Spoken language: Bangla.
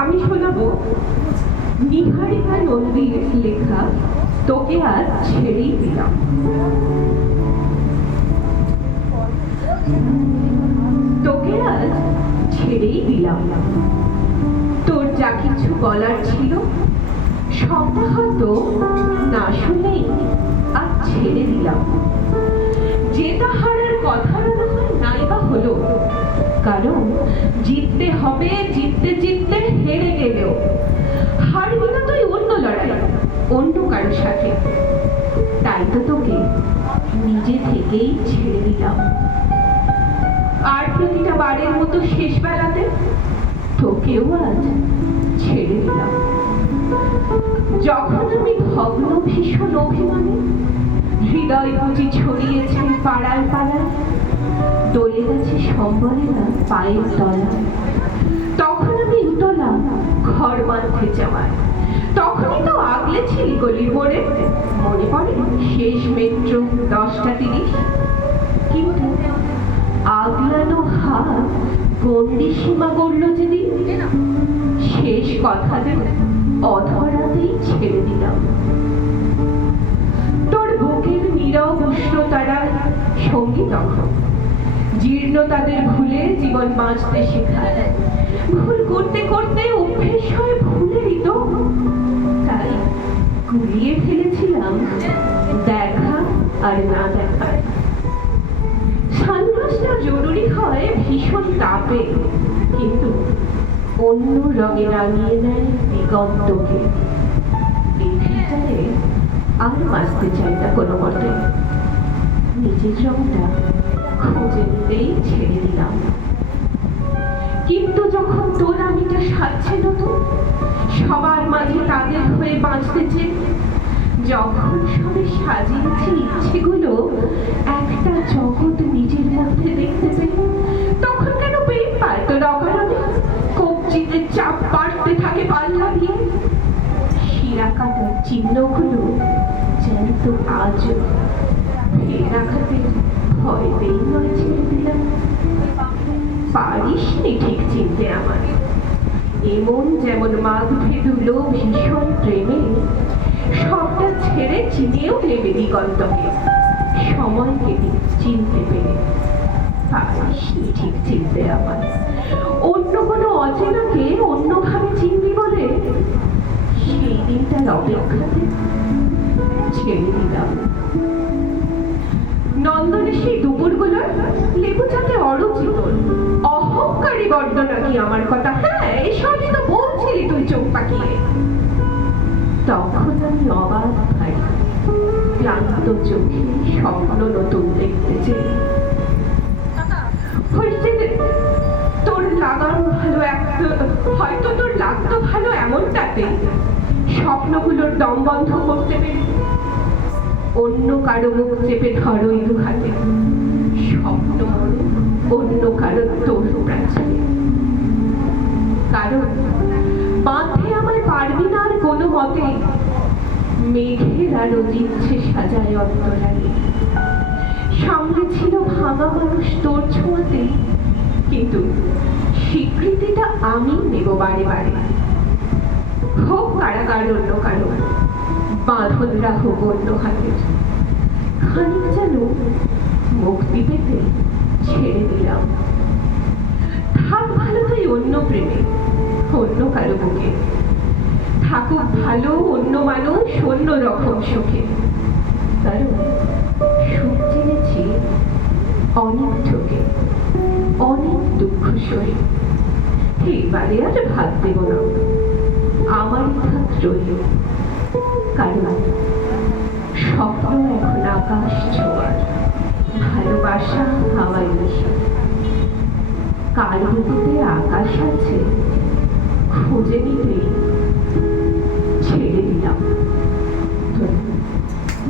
আমি শোনাবো নিহারিকা নন্দীর লেখা তোকে আজ ছেড়েই দিলাম। তোকে আজ ছেড়েই দিলাম, তোর যা কিছু বলার ছিল সবটা হয়তো না শুনেই আজ ছেড়ে দিলাম। জেতা হারার কথা নাই বা হলো, কারণ জিততে হবে, জিততে জিততে হেরে গেলেও হারবি না তুই অন্য লড়াই, অন্য কারোর সাথে। তাই তো তোকে নিজে থেকেই ছেড়ে দিলাম। আর প্রতিটা বারের মতো শেষ বেলাতে তোকেও আজ ছেড়ে দিলাম। যখন আমি ভগ্ন ভীষণ অভিমানে হৃদয় বুঝি ছড়িয়েছে পাড়ায় পাড়ায়, দলে গেছে সম্বলেরা পায়ের তলায়, তখন আমি উতলা ঘর বাঁধতে যাওয়ায়। তখনই তো আগলেছিলি গলি মোড়ে, মনে পড়ে শেষ মেট্রো 10:30। কিন্তু আগলানো হাত গন্ডি সীমা করল যেদিন, শেষ কথাদের অধরাতেই ছেড়ে দিলাম। তোর বুকের নীরব উষ্ণতারা সঙ্গী তখন, জীর্ণ তাদের ভুলে জীবন বাঁচতে শেখায়। ভুল করতে করতে অভ্যেস হয়ে ভুলে দিত, তাই গুলিয়ে ফেলেছিলাম দেখা আর না দেখার। সানগ্লাসটা জরুরি হয় ভীষণ তাপে, কিন্তু অন্য রঙে রাঙিয়ে নেয় দিগন্তকে। আর বাঁচতে চাই না কোনো মতে, নিজের রংটা খুঁজে নিতেই ছেড়ে দিলাম। কিন্তু যখন তোর আমিটা সাজছে নতুন, সবার মাঝে তাদের হয়ে বাঁচতে চেয়ে, যখন সবে সাজিয়েছি ইচ্ছেগুলো একটা জগৎ নিজের মধ্যে দেখতে পেয়ে, তখন কেন পেয়ে পায় তোর অকারণে কবজিতে চাপ বাড়তে থাকে পাল্লা দিয়ে। শিরা কাটার চিহ্নগুলো যেন তো আজও ফের আঘাতে ভয় পেয়ে নয় ছেড়ে দিলাম। পারিস নি ঠিক চিনতে আমার এমন যেমন মাঘ ভেদুলো ভীষণ প্রেমে, সবটা ছেড়ে চিনেও নেবে দিগন্তকে সময় কেটে চিনতে পেরে। পারিস নি ঠিক চিনতে আমার অন্য কোনো অচেনাকে অন্যভাবে চিনবি বলে, সেই দিনটার অপেক্ষাতে ছেড়ে দিলাম। নন্দনের সেই দুপুরগুলোর লেবু চাতে অরুচিত অহংকারী বড্ড নাকি আমার কথা। হ্যাঁ, এসবই তো বলছিলি তুই চোখ পাকিয়ে। তখন আমি অবাক ভাই ক্লান্ত চোখে স্বপ্ন নতুন দেখতে চাই। তোর লাগানো ভালো হয়তো তোর লাগতো ভালো এমনটাতে স্বপ্নগুলোর দম বন্ধ করতে পেরে অন্য কারো মুখ চেপে ধরো দু হাতে, স্বপ্ন অন্য কারো তোর প্রাচীরে। কারণ বাঁধে আমায় পারবি না আর কোনো মতে, মেঘের আরো দিচ্ছে সাজায় অন্তরালে। সামনে ছিল ভাঙা মানুষ তোর ছোঁয়াতে, কিন্তু স্বীকৃতিটা আমি নেব বারে বারে। হোক কারাগার অন্য কারো, বাঁধনরা হোক অন্য হাতের, খানিক যেন মুক্তি পেতে ছেড়ে দিলাম। থাক ভালো তুই অন্য প্রেমে, অন্য কারো বুকে, থাকুক ভালো অন্য মানুষ অন্য রকম সুখে। কারণ সুখ জেনেছি অনেক ঠকে, অনেক দুঃখ সই। এবারে আর ভাত দেব না, আমার ভাত রইল। কারণ স্বপ্ন এখন আকাশ ছোঁয়ার, ভালোবাসা হাওয়ায় মিশে। কার নদীতে আকাশ আছে খুঁজে নিতেই